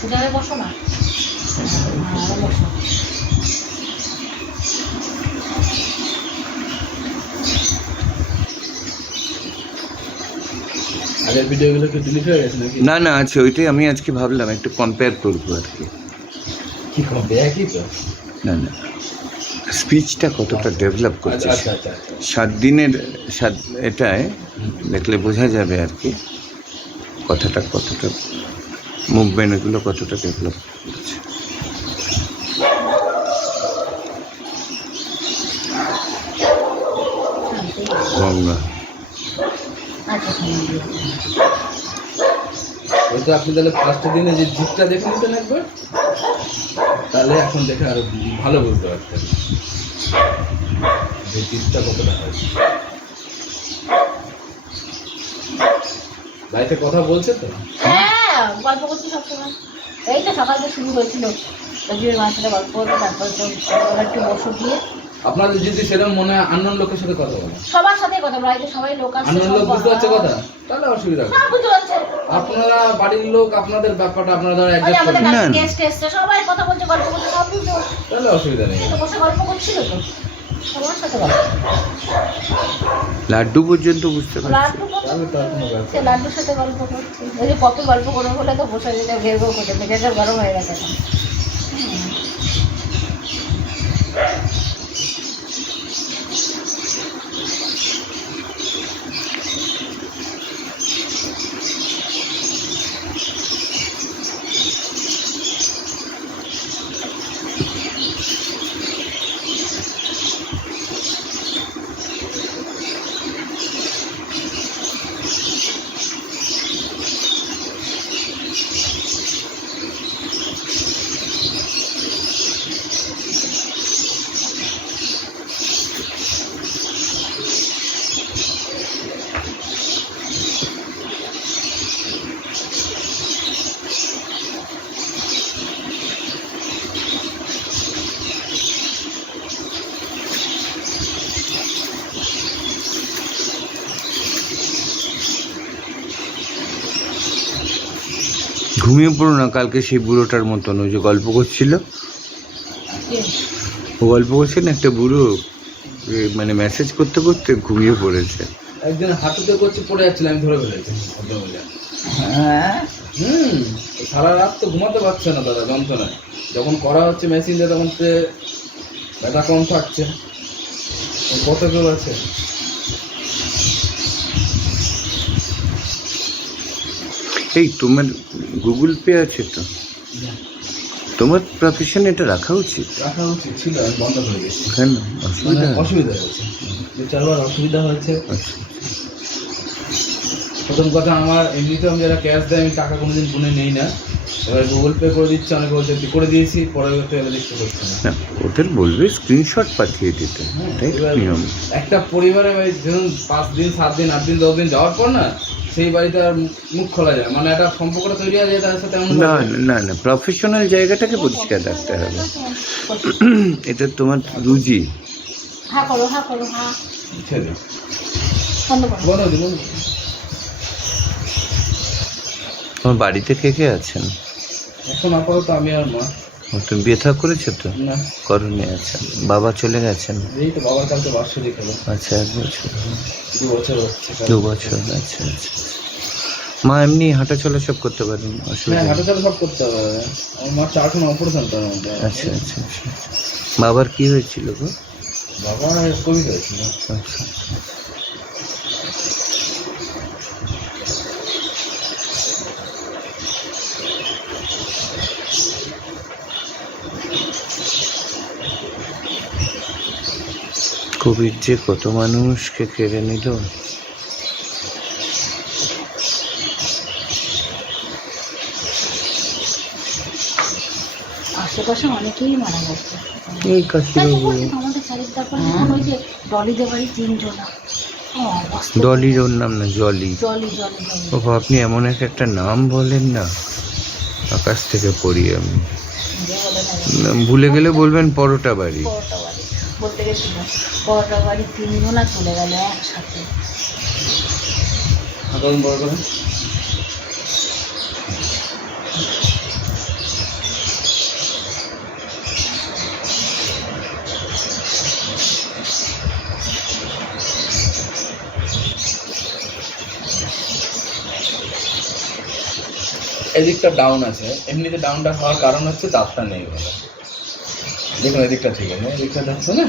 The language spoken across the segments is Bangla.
সুদারে বসো না, বসো। আগের ভিডিওগুলো কি ডিলিট হয়ে গেছে নাকি? না না আছে, ওইটাই আমি আজকে ভাবলাম একটু কম্পেয়ার করবো আর কি। কি হবে একই তো? না না, স্পিচটা কতটা ডেভেলপ করছে আচ্ছা আচ্ছা আচ্ছা 7 দিনের এটায় দেখলে বোঝা যাবে আর কি কথাটা কতটা, মুভমেন্ট এগুলো কতটা ডেভেলপ করছে। গঙ্গা ওই তো আপনি তাহলে ফার্স্টের দিনে যে জিপটা দেখে নিতেন একবার, তাহলে এখন দেখে আরো ভালো বুঝতে পারতেন যে জিপটা কতটা হয়। বাড়িতে কথা বলছে তো? হ্যাঁ, গল্প করছি সবসময়। এই তো সকাল থেকে শুরু হয়েছিল, রবির মায়ের সাথে গল্প করবো, তারপরে তো একটু বসো দিয়ে। আপনাদের যদি সেরকম মনে হয় আননোন লোকের সাথে কথা বলেন, সবার সাথে কথা বলা, এই যে সবাই লোক আছে, আননোন লোক বুঝতে পারছে কথা, তাহলে অসুবিধা হবে। সব বুঝতে পারছে। আপনারা বাড়ির লোক আপনাদের ব্যাপারটা আপনারা ধরো ওই যে অ্যাডজাস্ট আমাদের করবেন, বাড়িতে গেস্ট এসছে, সবাই কথা বলছে, গল্প করছে, সব বুঝতে পারছে। তাহলে অসুবিধা নেই। তো বসে গল্প করছিল তো, সবার সাথে গল্প। লাড্ডু পর্যন্ত বুঝতে পারছি। লাড্ডু কত, তাহলে তো আর কোনো ব্যাপার সে লাড্ডুর সাথে গল্প করছে। ওই যে কত গল্প করবো বলে তো বসে যেতে ঘের ঘের করতে, মেজাজটা গরম হয়ে গেছে এখন। ঘুমিয়ে পড়ো না কালকে সেই বুড়োটার মতন, ওই যে গল্প করছিল, ও গল্প করছে না একটা বুড়ো, মানে মেসেজ করতে করতে ঘুমিয়ে পড়েছে। একদিন হাঁটুতে করছে পড়ে যাচ্ছিল, আমি ধরে ফেলেছি ভদ্রমহিলা। সারা রাত তো ঘুমাতে পারছে না দাদা, যন্ত্রণায়। যখন করা হচ্ছে মেশিন দিয়ে তখন সে ব্যথা কম থাকছে, কত কেউ আছে। এই তোমার গুগল পে আছে তো, তোমার প্রফেশন এটা রাখা উচিত। রাখা উচিত ছিল, আমি বন্ধ করে গেছি। কেন অসুবিধা? অসুবিধা হয়েছে, 2-4 বার অসুবিধা হয়েছে। আচ্ছা প্রথম কথা, আমার এমনিতে আমি যারা ক্যাশ দেয় আমি টাকা কোনোদিন গুনে নেই না। এবার গুগল পে করে দিচ্ছে, অনেকে বলছে করে দিয়েছি, পরবর্তী এবার দেখতে করছে না। না, ওদের বলবে স্ক্রিনশট পাঠিয়ে দিতে, তাই এবার নিয়ম। একটা পরিবারে ধরুন 5 দিন 7 দিন 8 দিন 10 দিন যাওয়ার পর না, সেই বাড়িতে আর মুখ খোলা যায়, মানে একটা সম্পর্কটা তৈরি হয়ে যায় তার সাথে। না না না, প্রফেশনাল জায়গাটাকে পরিষ্কার রাখতে হবে। এটা তোমার রুজি। হ্যাঁ করো, হ্যাঁ করো, হ্যাঁ ছেলে বন্ধ করো। বলো দিন। তোমার বাড়িতে কে কে আছেন? এখন আপাতত আমি আর মা। ও, তুমি বিয়ে থা করেছো তো? না, করনি। আচ্ছা, বাবা চলে গেছেন? এই তো বাবার কালকে বার্ষিক হলো। আচ্ছা, 1 বছর, 2 বছর হচ্ছে। 2 বছর। আচ্ছা আচ্ছা। মা এমনি হাঁটা চলা সব করতে পারেন? হ্যাঁ, অসুবিধা? হাঁটাচলা সব করতে হবে। আমার মা 4টা অপারেশন তার মধ্যে। আচ্ছা আচ্ছা আচ্ছা। বাবার কি হয়েছিল গো? বাবা কোভিড হয়েছিল। আচ্ছা। কোভিড যে কত মানুষকে কেড়ে নিল। আশেপাশে অনেকেই মারা গেছে। এই কাশি আমাদের চারিদিকে তারপরে ওই যে ডলিদের বাড়ি 3 জনা। ডলির ওর নাম না, জলি। জলি জলি জলি। ও, আপনি এমন একটা নাম বলেন না, আকাশ থেকে পড়ি আমি। ভুলে গেলে বলবেন পরোটা বাড়ি। পরোটা বাড়ি বলতে গেছিল, পরোটা বাড়ি 3 জনা চলে গেল একসাথে। বড় করে এদিকটা ডাউন আছে, এমনিতে ডাউনটা হওয়ার কারণ হচ্ছে দাঁতটা নেই বলে। দেখুন এদিকটা ঠিক আছে, এদিকটা দেখছো না,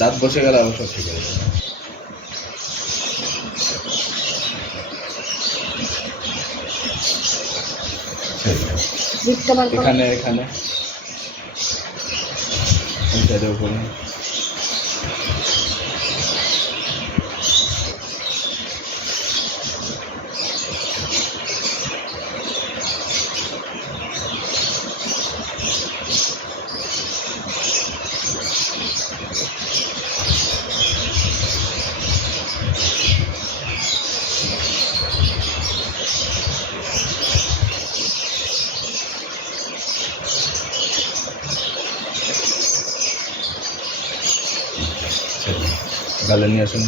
দাঁত বসে গেলে অবশ্য ঠিক আছে। দিকটা বার করো। এখানে এখানে এই সাইডের উপরে গালে নিয়ে আসুন।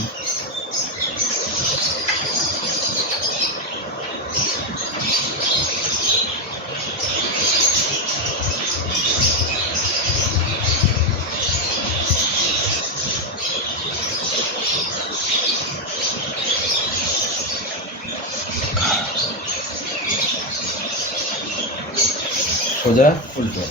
সোজা উল্টো।